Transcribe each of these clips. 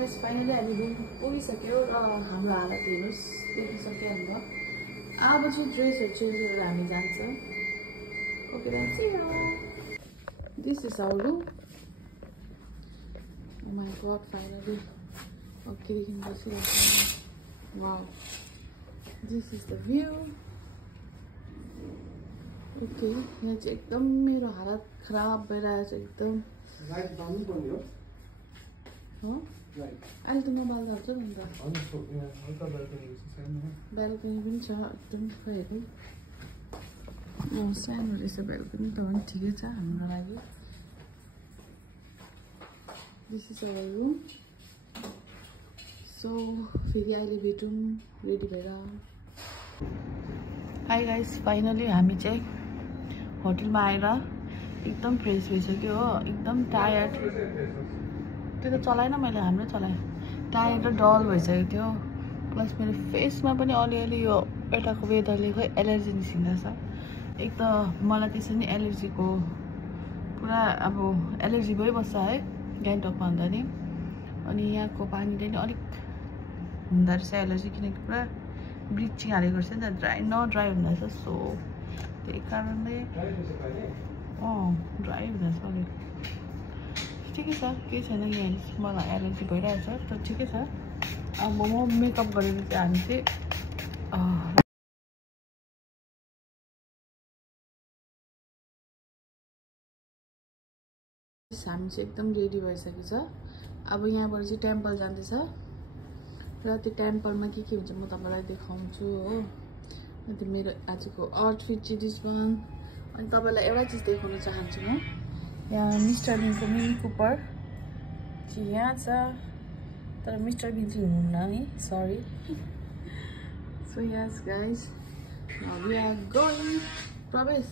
Guys finally हामी room पुगिसक्यो र हाम्रो हालत हेर्नुस् देख्न सक्यो हाम्रो अब चाहिँ ड्रेसहरु चेन्ज गरेर हामी जान्छौँ okay then see you this is our room oh my god finally okay देखिन बसिरहेको wow this is the view okay यहाँ चाहिँ एकदम मेरो हालत खराब भइरहेको छ एकदम लाइट बन्द पर्ने हो हो अहिले त मोबाइल गर्छु नि त ब्याल्कनी पनि छ एकदम हेर्नु सानो रहेछ ब्याल्कनी त पनि ठिकै छ हाम्रो लागि this is our room so फेरि अहिले भेटौँ रेडी भएर हाई गाइस फाइनली हामी चाहिँ होटलमा आएर एकदम फ्रेस भइसक्यो हो एकदम टायर्ड त्यो त चलाएन मैले हाम्रै चलाएँ टायर्ड र डल भइसकेको थियो प्लस मेरो फेसमा पनि अलिअलि यो यताको वेदरले खोइ एलर्जी निस्किँदैछ एक त मलाई त्यसरी नै एलर्जीको पुरा अब एलर्जी भइबस्छ है गान्तोकमा हुँदा नि अनि यहाँको पानीले नि अलिक हुँदो रहेछ एलर्जी किनकि पुरा ब्लिचिङ हालेको रहेछ नि त ड्राई हुँदो रहेछ सो त्यही कारणले ड्राई हुँदैछ अलिक ठिकै छ केही छैन यहाँ मलाई एलर्जी भइरहेको छ तर ठिकै छ अब म मेकअप गरेर चाहिँ हामी चाहिँ एकदम रेडी भइसकेको छ अब यहाँबाट चाहिँ टेम्पल जाँदैछ र त्यो टेम्पलमा के हुन्छ म तपाईँलाई देखाउँछु हो अन्त मेरो आजको आउटफिट चाहिँ दिस वान अनि तपाईँलाई एउटा चिज देखाउन चाहन्छु म यहाँ मिस्टर बिनको मिनी कुपर चाहिँ यहाँ छ तर मिस्टर बिन चाहिँ हुनुहुन्न नि sorry so yes guys we are going प्रवेश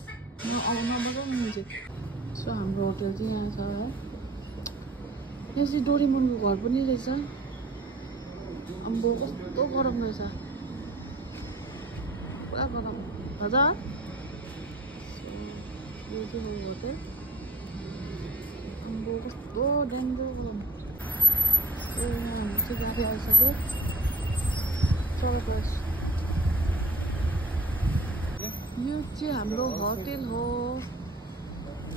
नबजाउनु म्युजिक सो हाम्रो होटल चाहिँ यहाँ छ है यहाँ चाहिँ डोरेमोनको घर पनि रहेछ अम्बो कस्तो गरम रहेछ पुरा गरम हजुर यो चाहिँ हो होटल अम्बो कस्तो डेन्जर गरम हाम्रो चाहिँ गाडी आइसक्यो चलो बस यो चाहिँ हाम्रो होटल हो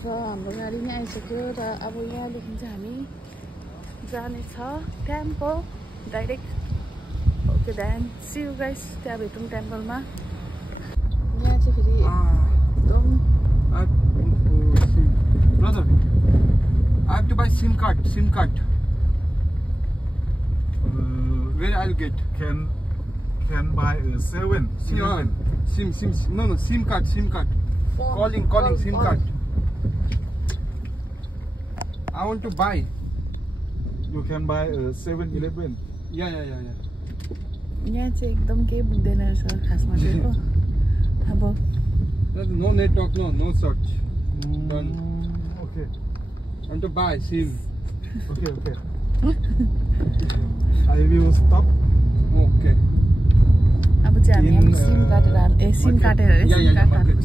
र हाम्रो गाडी नै आइसक्यो र अब यहाँदेखि चाहिँ हामी जानेछ temple direct okay then see you guys त्यहाँ भेटौँ टेम्पलमा यहाँ चाहिँ फेरि एकदम Brother, I have to buy SIM card. Where I'll get? Can buy a 7. SIM card. Calling SIM card. I want to buy. You can buy a 7-Eleven. Yeah. यहाँ चाहिँ एकदम केही बुझ्दैन रहेछ खासमा चाहिँ अब No network, no search. Done. Okay. I want to buy SIM. Okay. I will stop. Okay. अब चाहिँ हामी सिम काटेर सिम काटेर सिम कार्ड काट्नु छ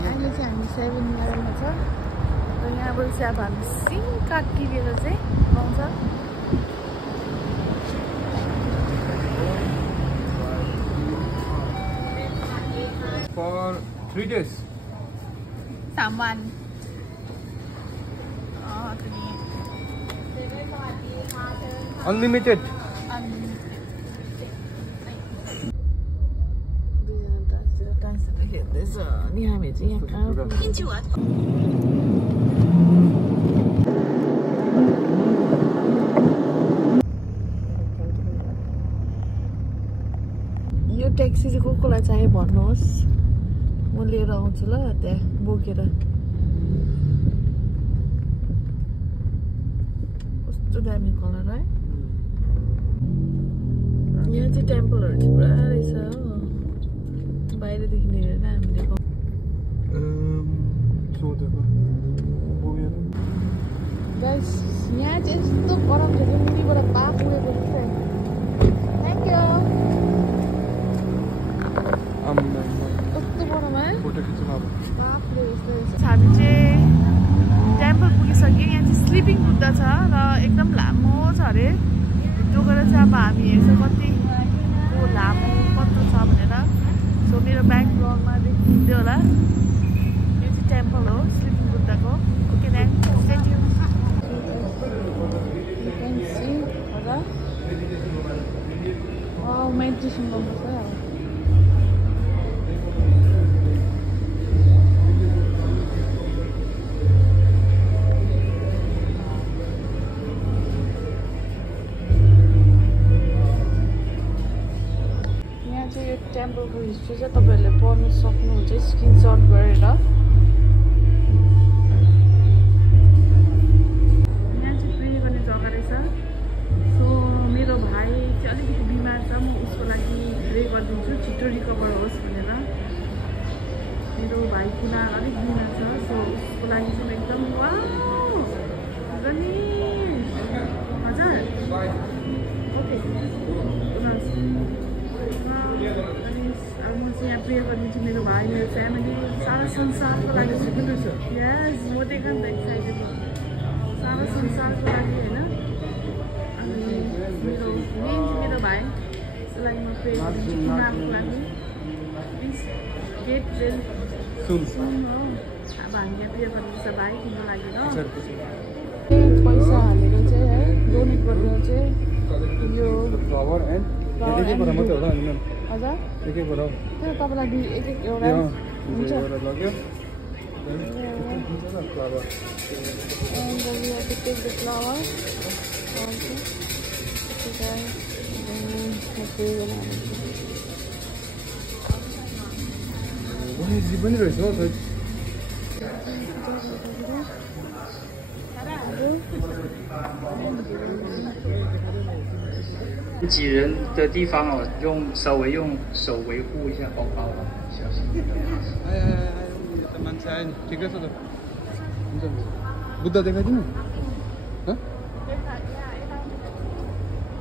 अहिले चाहिँ हामी 7-Eleven मा छ र यहाँबाट चाहिँ अब हामी सिम कार्ड किनेर चाहिँ पाउँछ For 3 days. Someone. Unlimited. Ni हामी चाहिँ यहाँ कहाँ यो ट्याक्सी चाहिँ कोलाई चाहियो भन्नुहोस् म लिएर आउँछु ल त्यहाँ बोकेर कस्तो दामी कलर है यहाँ चाहिँ टेम्पलहरू चाहिँ पुरा रहेछ हो बाहिरदेखि हेरेर हामीले गाइस यहाँ चाहिँ यस्तो गरम छ कि मुनिबाट बाफ उडेको छ थ्याङ्क यू कस्तो गरम है फोटो खिच्नु अब बाफले यस्तो रहेछ हामी चाहिँ टेम्पल पुगिसक्यो कि यहाँ चाहिँ स्लिपिङ बुद्ध छ र एकदम लामो छ अरे। भित्र गएर चाहिँ अब हामी हेर्छौँ कतिको लामो कस्तो छ भनेर। सो मेरो ब्याक ग्राउन्डमा देखिन्थ्यो होला, यो चाहिँ टेम्पल हो स्लिपिङ बुद्धको। Okay then stay tuned. Meditation गर्नुपर्छ। यहाँ चाहिँ यो टेम्पलको हिस्ट्री चाहिँ तपाईँहरूले पढ्नु सक्नुहुन्छ स्क्रिनसट गरेर। यहाँ चाहिँ प्रे गर्ने जग्गा रहेछ। सो मेरो भाइ चाहिँ अलिकति बिमार छ, म उसको लागि प्रे गरिदिन्छु छिटो रिकभर होस् भनेर। मेरो भाइ कुनाल अलिक बिमार छ, सो उसको लागि चाहिँ एकदम वाउ हजुर ओके कुनाल। अनि अब म चाहिँ यहाँ प्रे गरिदिन्छु मेरो भाइ, मेरो फ्यामिली, सारा संसारको लागि। यस म देखा नि त एक्साइटेड हो सारा संसारको लागि होइन। मेरो मेन चाहिँ मेरो भाइ, त्यसलाई म प्रे गर्छु कुनालको लागि। प्लिज गेट वेल सुन हो। अब हामी यहाँ प्रे गर्नुपर्छ भाइ तिम्रो लागि ल। पैसा हालेर चाहिँ है डोनेट गरेर चाहिँ यो फ्लावर एन्ड एकैबाट मात्रै होला नि म्याम? हजुर एकैबाट त्यो तपाईँलाई एक एक एउटा हुन्छ। लग्यो फ्लावर पनि रहेछ हौ।挤人的地方哦，稍微用手维护一下包包哦，小心一点。मान्छे आयो नि ठिकै छ त। हुन्छ बुद्ध देखाइदिनु हँ?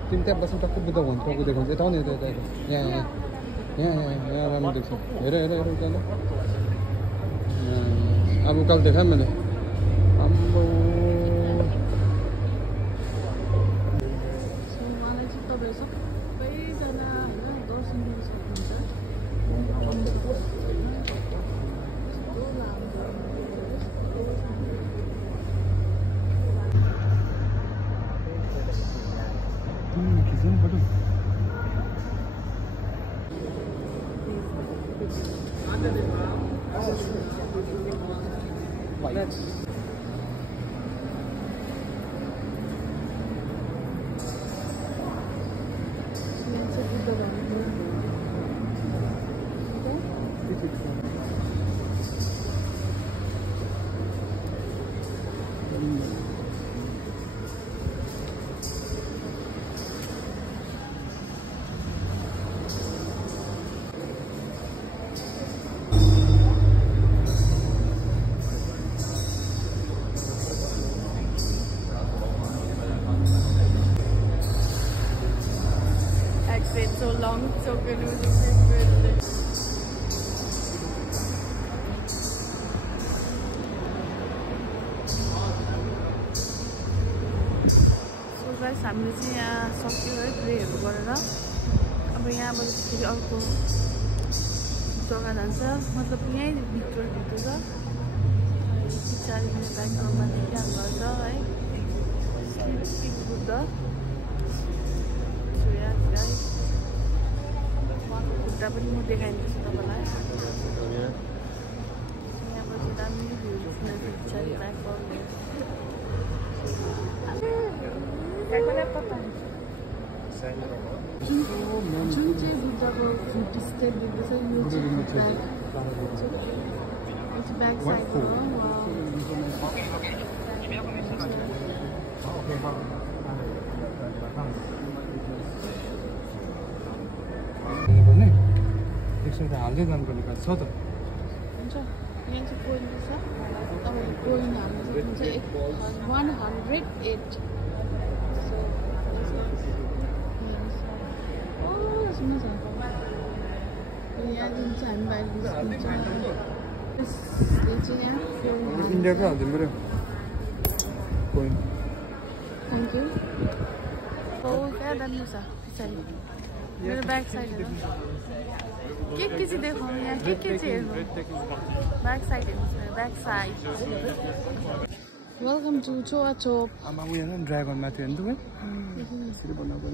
तिमी त्यहाँ बस्नु टक्कै बुद्ध भन्छ देखाउँछ। यता नि यता यता यहाँ यहाँ यहाँ यहाँ राम्रो देख्छ। हेर हेर हेर उकालो अब उकालो देखाएँ मैले। आम्बो मलाई चाहिँ तपाईँहरू सबैजना होइन दर्शन दिनु सक्नुहुन्छ। खिच्नु photo. It's so long, so good. It was a great birthday. So guys, हामीले चाहिँ यहाँ सक्यो है प्रेहरू गरेर। अब यहाँबाट फेरि अर्को जग्गा जान्छ, मतलब यहीँ भित्र छ। पछाडि मेरो ब्याकग्राउन्डमा देखिहाल्नु भएको छ है स्लिपिङ बुद्ध। खुट्टा पनि म देखाइदिन्छु तपाईँलाई। यहाँबाट चाहिँ दामी भ्यू देख्न पछाडि ब्याकग्राउन्ड। जुन चाहिँ बुद्धको फुट स्टेप देख्दैछ यो चाहिँ ब्याक साइड हो। हाल्दै जानुपर्ने छ त। हुन्छ यहाँ चाहिँ कोइन छ, तपाईँले कोइन हाल्नु सक्नुहुन्छ 108। सुन्नुहोस् यहाँ जुन चाहिँ हामी बाहिर निस्किन्छ इन्डियाकै हालिदिनु पऱ्यो। going. Thank you. Oh, क्या दामी छ पछाडि मेरो ब्याक साइड हेर्नु के चाहिँ देखाउँ यहाँ के चाहिँ हेर्नु ब्याक साइड हेर्नुहोस् मेरो ब्याक साइड वेलकम टु चोआ चोप आमा उयो हेर्नु ड्राइभर माथि हेर्नु त यसरी बनाएको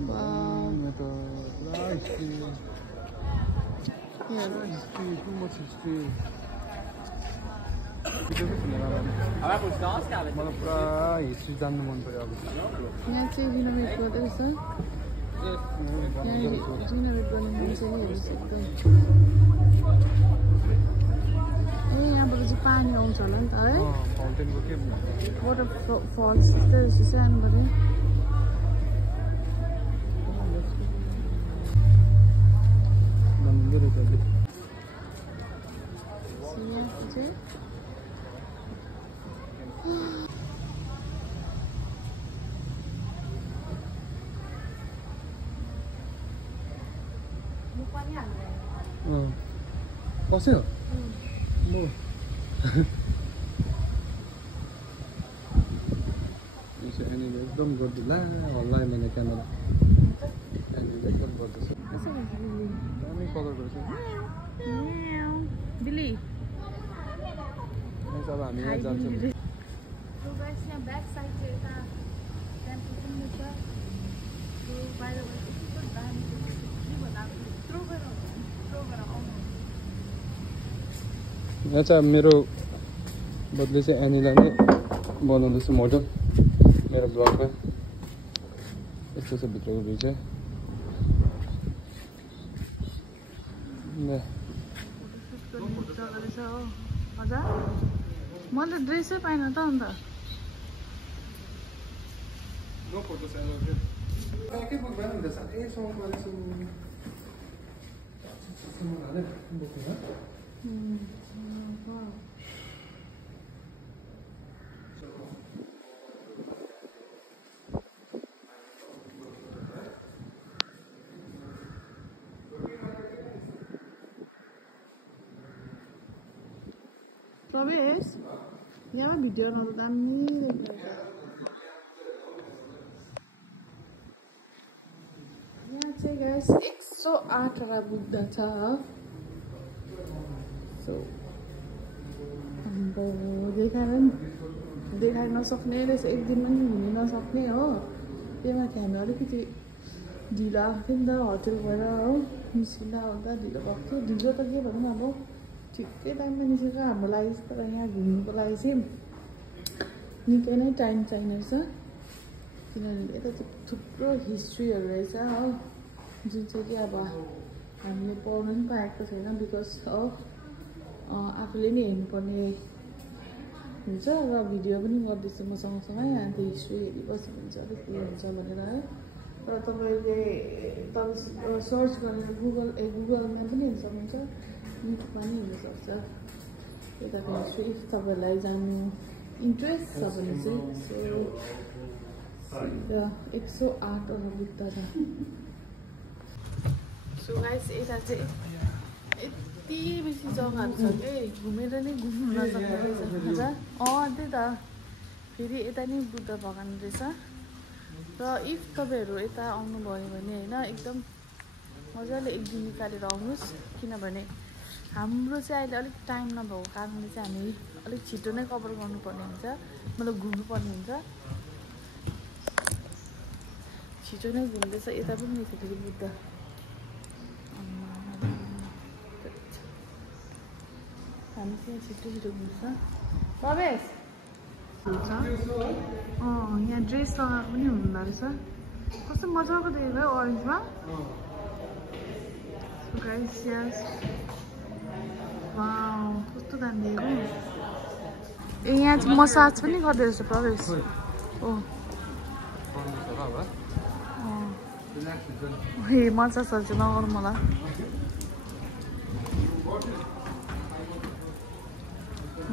मलाई पुरा हिस्ट्री जान्नु मन पर्यो अब यहाँ चाहिँ रिनोभेट गर्दैछ रिनोभेट गर्ने मान्छेहरू एकदम ए यहाँबाट चाहिँ पानी आउँछ होला नि त है फाउन्टेनको के वाटर फल्स जस्तै रहेछ सानोबाट बस्यो म एकदम गर्दिल्ला हल्ला मैले क्यामेरा एकदम गर्दैछ दामी कलर गर्छ बिली अब हामी यहाँ जान्छौँ ब्याक साइड चाहिँ यता टेम्पल पनि छ यहाँ चाहिँ मेरो बदली चाहिँ एनीलाई नै बनाउँदैछु मोडल मेरो ब्लगमा यस्तो छ भित्रको भ्यू चाहिँ हजुर मैले ड्रेसै पाइन त अन्त प्रवेश यहाँ भिडियो न त दामी यहाँ चाहिँ गाइस 108 वटा बुद्ध छ सो हाम्रो देखाइ नसक्ने रहेछ एक दिन पनि हुन नसक्ने हो त्यही माथि हामी अलिकति ढिलो आएको थियो नि त होटेलबाट हो निस्किँदा आउँदा ढिलो भएको थियो ढिलो त के भनौँ अब ठिकै टाइममा निस्केको हाम्रो लागि तर यहाँ घुम्नुको लागि चाहिँ निकै नै टाइम चाहिने रहेछ किनभने यता चाहिँ थुप्रो हिस्ट्रीहरू रहेछ हो जुन चाहिँ कि अब हामीले पढ्नु पनि पाएको छैन बिकज अफ आफूले नि हेर्नुपर्ने हुन्छ र भिडियो पनि गर्दैछु म सँगसँगै अन्त हिस्ट्री हेरिबस्यो भने चाहिँ अलिक उयो हुन्छ भनेर है र तपाईँ सर्च गरेर गुगलमा पनि हेर्न सक्नुहुन्छ युट्युबमा पनि हुनसक्छ यताको हिस्ट्री तपाईँहरूलाई जान्नु इन्ट्रेस्ट छ भने चाहिँ 108 वटा बुद्ध छ सो गाइस यता चाहिँ यति बेसी जग्गाहरू छ कि घुमेर नै घुम्नु नसक्ने रहेछ हजुर त्यही त फेरि यता नै बुद्ध भगवान रहेछ र इफ तपाईँहरू यता आउनुभयो भने होइन एकदम मजाले एक दिन निकालेर आउनुहोस् किनभने हाम्रो चाहिँ अहिले अलिक टाइम नभएको कारणले चाहिँ हामी अलिक छिटो नै कभर गर्नुपर्ने हुन्छ मतलब घुम्नुपर्ने हुन्छ छिटो नै घुम्दैछ यता पनि रहेछ फेरि बुद्ध हामी चाहिँ छिटो घुम्छ प्रवेश हुन्छ यहाँ ड्रेस लगाएको पनि हुँदो रहेछ कस्तो मजाको देखेको है अरेन्जमा गाइस यस वाउ कस्तो दामी देखेको ए यहाँ चाहिँ मसाज पनि गर्दै रहेछ प्रवेश ए मसाजहरू चाहिँ नगरौँ होला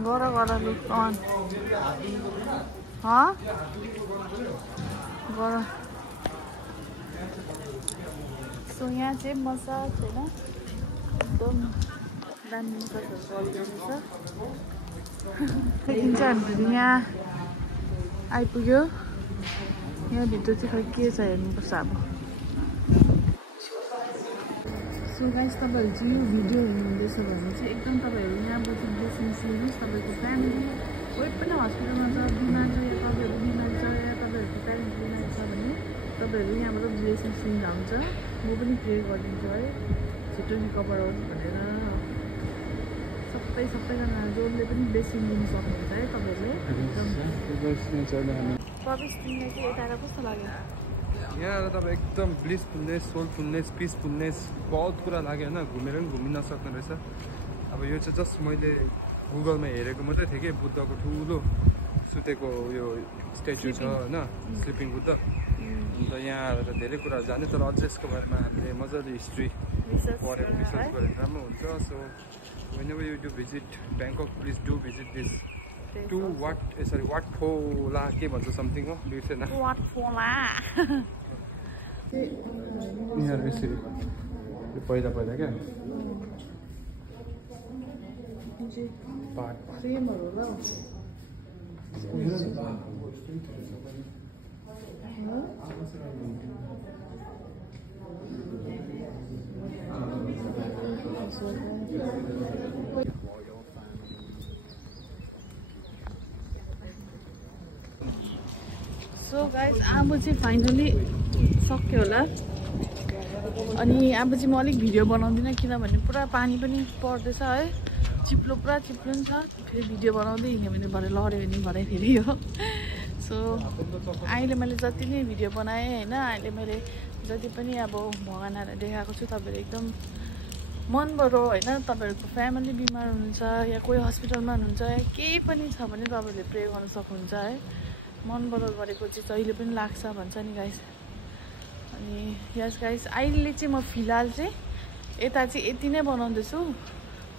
गर लु अन गर सो यहाँ चाहिँ मसाज होइन एकदम दामी मसाजहरू गरिदिन्छ देखिन्छ हामीहरू यहाँ आइपुग्यो यहाँभित्र चाहिँ खै के छ हेर्नुपर्छ अब सो गाइस तपाईँहरू चाहिँ यो भिडियो हेर्नुहुँदैछ भने चाहिँ एकदम तपाईँहरू यहाँ बसेर बस्नुहोस् तपाईँको फ्यामिली कोही पनि हस्पिटलमा छ बिमार छ या तपाईँहरू बिमार छ या तपाईँहरूको प्यारेन्ट्स बिमार छ भने तपाईँहरू यहाँबाट ब्लेसिङ्स लिँदा हुन्छ म पनि प्रे गरिदिन्छु है छिटो रिकभर होस् भनेर सबैजना जसले पनि ब्लेसिङ लिनु सक्नुहुन्छ है तपाईँहरूले प्रवेश तिमीलाई चाहिँ यता कस्तो लाग्यो यहाँ आएर तपाईँ एकदम ब्लिसफुलनेस सोलफुलनेस पिसफुलनेस बहुत कुरा लाग्यो होइन घुमेर पनि घुमि नसक्ने रहेछ अब यो चाहिँ जस्ट मैले गुगलमा हेरेको मात्रै थिएँ कि बुद्धको ठुलो सुतेको यो स्ट्याचु छ होइन स्लिपिङ बुद्ध अन्त यहाँ आएर धेरै कुराहरू जाने तर अझै यसको बारेमा हामीले मजाले हिस्ट्री पढेर रिसर्च गरेर राम्रो हुन्छ so whenever you do visit Bangkok please do visit this to what what Phola के भन्छ समथिङ हो बिर्सेन वाट फोला यहाँ यसरी पहिला क्या पार्ट फ्रेमहरु ल सो गाइस अब चाहिँ फाइनली सक्यो होला अनि अब चाहिँ म अलिक भिडियो बनाउँदिनँ किनभने पुरा पानी पनि पर्दैछ है चिप्लो पुरा चिप्लो नि छ फेरि भिडियो बनाउँदै हिँड्यो भने भरे लड्यो भने भरे फेरि हो सो अहिले मैले जति नै भिडियो बनाएँ होइन अहिले मैले जति पनि अब भगवानहरूलाई देखाएको छु तपाईँहरू एकदम मनबाट होइन तपाईँहरूको फ्यामिली बिमार हुनुहुन्छ या कोही हस्पिटलमा हुनुहुन्छ या केही पनि छ भने तपाईँहरूले प्रे गर्न सक्नुहुन्छ है मनबाट गरेको चाहिँ जहिले पनि लाग्छ भन्छ नि गाइस अनि यस गाइस अहिले चाहिँ म फिलहाल चाहिँ यता चाहिँ यति नै बनाउँदैछु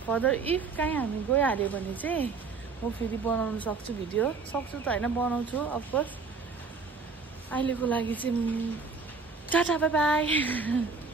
फर्दर इफ काहीँ हामी गइहाल्यो भने चाहिँ म फेरि बनाउनु सक्छु भिडियो सक्छु त होइन बनाउँछु अफकोर्स अहिलेको लागि चाहिँ टाटा बाई बाई